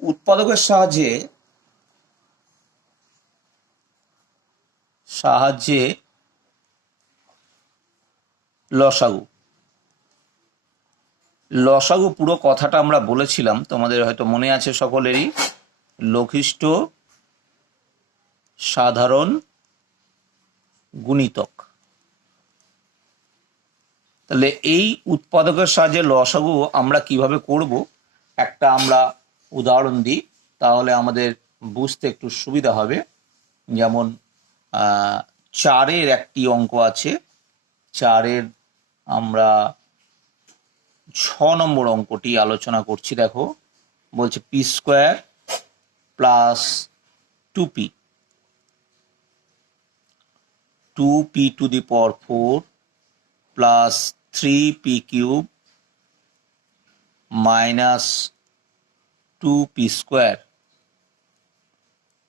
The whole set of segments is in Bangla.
উৎপাদকের সাহায্যে লসাগু পুরো কথাটা আমরা বলেছিলাম, তোমাদের হয়তো মনে আছে সকলেরই। লঘিষ্ঠ সাধারণ গুণিতক। তাহলে এই উৎপাদকের সাহায্যে লসাগু আমরা কিভাবে করব, একটা আমরা উদাহরণ দিই, তাহলে আমাদের বুঝতে একটু সুবিধা হবে। যেমন 4-এর একটি অঙ্ক আছে, 4-এর আমরা 6 নম্বর অঙ্কটি আলোচনা করছি। দেখো, বলছে P square plus 2p, 2p to the power 4 plus 3p cube minus 2p square.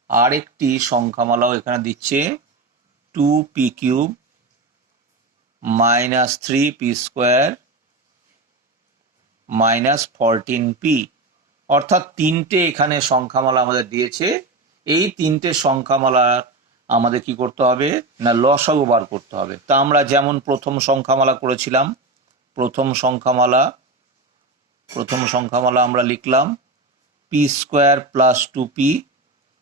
আরেকটি সংখ্যামালাও এখানে দিচ্ছে, 2p cube minus 3p square minus 14p। অর্থাৎ তিনটে এখানে সংখ্যামালা আমাদের দিয়েছে। এই তিনটে সংখ্যামালার আমাদের কি করতে হবে না, লসাগু বার করতে হবে। তা আমরা যেমন প্রথম সংখ্যামালা করেছিলাম, প্রথম সংখ্যামালা আমরা লিখলাম পি স্কোয়ার প্লাস 2p।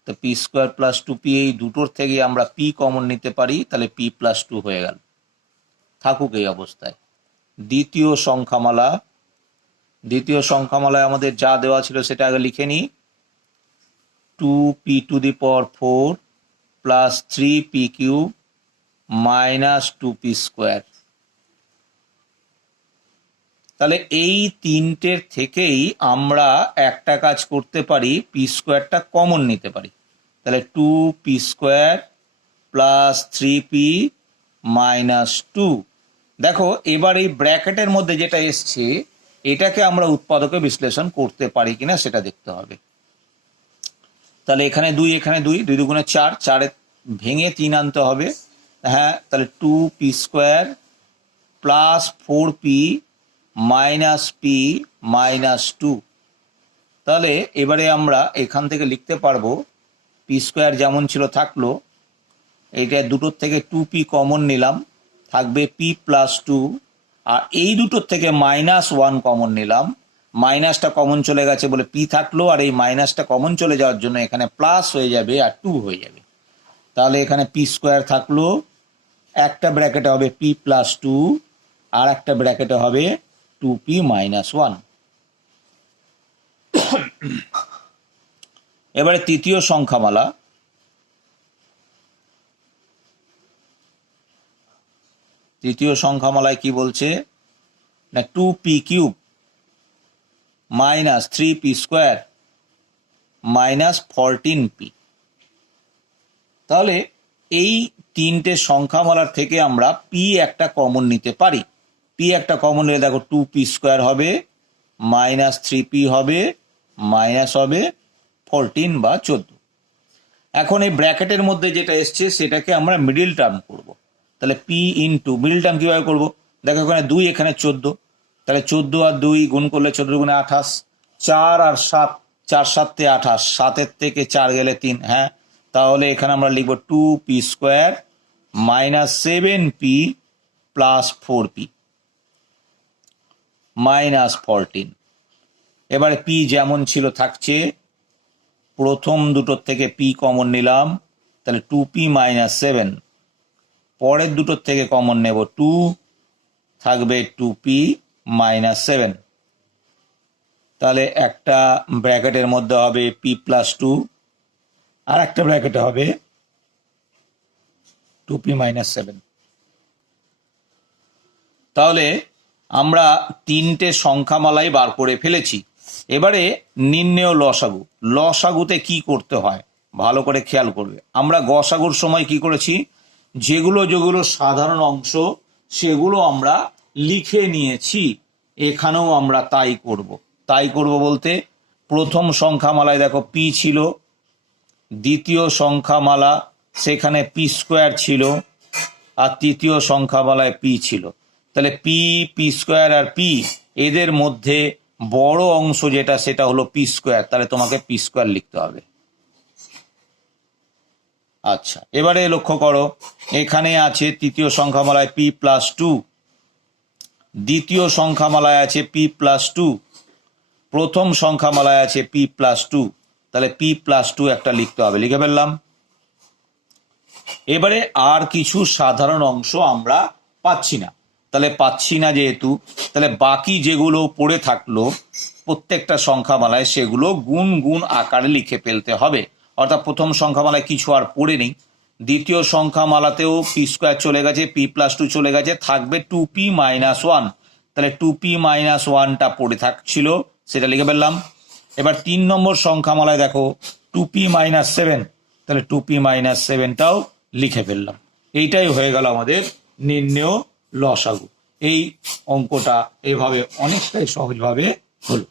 তো পি স্কোয়ার প্লাস 2p, এই দুটোর থেকে আমরা p কমন নিতে পারি, তাহলে p প্লাস 2 হয়ে গেল, থাকুক এই অবস্থায়। দ্বিতীয় সংখ্যামালায় আমাদের যা দেওয়া ছিল সেটা আগে লিখে নিই। 2p to the power 4 plus 3p cube minus 2p square. তাহলে এই তিনটের থেকেই আমরা একটা কাজ করতে পারি, পি স্কোয়ারটা কমন নিতে পারি। তাহলে 2p square plus 3p minus 2। দেখো, এবার এই ব্র্যাকেটের মধ্যে যেটা এসছে এটাকে আমরা উৎপাদকে বিশ্লেষণ করতে পারি কিনা সেটা দেখতে হবে। তাহলে এখানে 2, এখানে 2, 2 দুগুণে 4, 4 ভেঙে 3 আনতে হবে। হ্যাঁ, তাহলে 2p square plus 4p minus p minus 2। তাহলে এবারে আমরা এখান থেকে লিখতে পারবো পি স্কোয়ার যেমন ছিল থাকলো, এইটা দুটোর থেকে 2p কমন নিলাম, থাকবে p প্লাস 2। আর এই দুটোর থেকে -1 কমন নিলাম, মাইনাসটা কমন চলে গেছে বলে p থাকলো, আর এই মাইনাসটা কমন চলে যাওয়ার জন্য এখানে প্লাস হয়ে যাবে আর 2 হয়ে যাবে। তাহলে এখানে পি স্কোয়ার থাকলো, একটা ব্র্যাকেটে হবে p প্লাস 2, আর একটা ব্র্যাকেটে হবে 2p মাইনাস 1। এবারে তৃতীয় সংখ্যামালায় কি বলছে না, 2p cube minus 3p square minus 14p। তাহলে এই তিনটে সংখ্যামালার থেকে আমরা p একটা কমন নিতে পারি। p একটা কমন নিলে দেখো 2p স্কোয়ার হবে, মাইনাস 3p হবে, মাইনাস হবে 14 বা 14। এখন এই ব্র্যাকেটের মধ্যে যেটা এসছে সেটাকে আমরা মিডিল টার্ম করব। তাহলে p ইন্টু মিডিল টার্ম কিভাবে করব, দেখো এখানে 2, এখানে 14, তাহলে 14 আর 2 গুণ করলে 14 গুণে 28, 4 আর 7, 4 7 28, 7-এর থেকে 4 গেলে 3। হ্যাঁ, তাহলে এখানে আমরা লিখব 2p square minus 7p plus 4p minus 14। এবারে p যেমন ছিল থাকছে, প্রথম দুটোর থেকে p কমন নিলাম, তাহলে 2p মাইনাস 7। পরের দুটোর থেকে কমন নেব 2, থাকবে 2p মাইনাস 7। তাহলে একটা ব্র্যাকেটের মধ্যে হবে p প্লাস 2, আর একটা ব্র্যাকেটে হবে 2p মাইনাস 7। তাহলে আমরা তিনটে সংখ্যামালাই বার করে ফেলেছি। এবারে নির্ণেয় লসাগুতে কি করতে হয় ভালো করে খেয়াল করবে। আমরা গসাগুর সময় কি করেছি, যেগুলো সাধারণ অংশ সেগুলো আমরা লিখে নিয়েছি, এখানেও আমরা তাই করব বলতে, প্রথম সংখ্যামালায় দেখো p ছিল, দ্বিতীয় সংখ্যামালা সেখানে p স্কোয়ার ছিল, আর তৃতীয় সংখ্যামালায় p ছিল। তাহলে p স্কোয়ার আর p, এদের মধ্যে বড় অংশ যেটা সেটা হলো পি স্কোয়ার, তাহলে তোমাকে পি স্কোয়ার লিখতে হবে। আচ্ছা, এবারে লক্ষ্য করো, এখানে আছে তৃতীয় সংখ্যামালায় পি প্লাস টু, দ্বিতীয় সংখ্যামালায় আছে পি প্লাস টু, প্রথম সংখ্যামালায় আছে পি প্লাস টু, তাহলে পি প্লাস টু একটা লিখতে হবে, লিখে ফেললাম। এবারে আর কিছু সাধারণ অংশ আমরা পাচ্ছি না, তাহলে পাচ্ছি না যেহেতু, তাহলে বাকি যেগুলো পড়ে থাকলো প্রত্যেকটা সংখ্যামালায় সেগুলো গুণ গুণ আকারে লিখে ফেলতে হবে। অর্থাৎ প্রথম সংখ্যামালায় কিছু আর পড়ে নেই, দ্বিতীয় সংখ্যামালাতেও পি স্কোয়ার চলে গেছে, পি প্লাস টু চলে গেছে, থাকবে টু পি মাইনাস ওয়ান, তাহলে টু পি মাইনাস ওয়ানটা পড়ে থাকছিল, সেটা লিখে ফেললাম। এবার 3 নম্বর সংখ্যামালায় দেখো টু পি মাইনাস সেভেন, তাহলে টু পি মাইনাস সেভেনটাও লিখে ফেললাম। এইটাই হয়ে গেল আমাদের নির্ণেয় লসাগু। এই অঙ্কটা এভাবে অনেকটাই সহজভাবে হলো।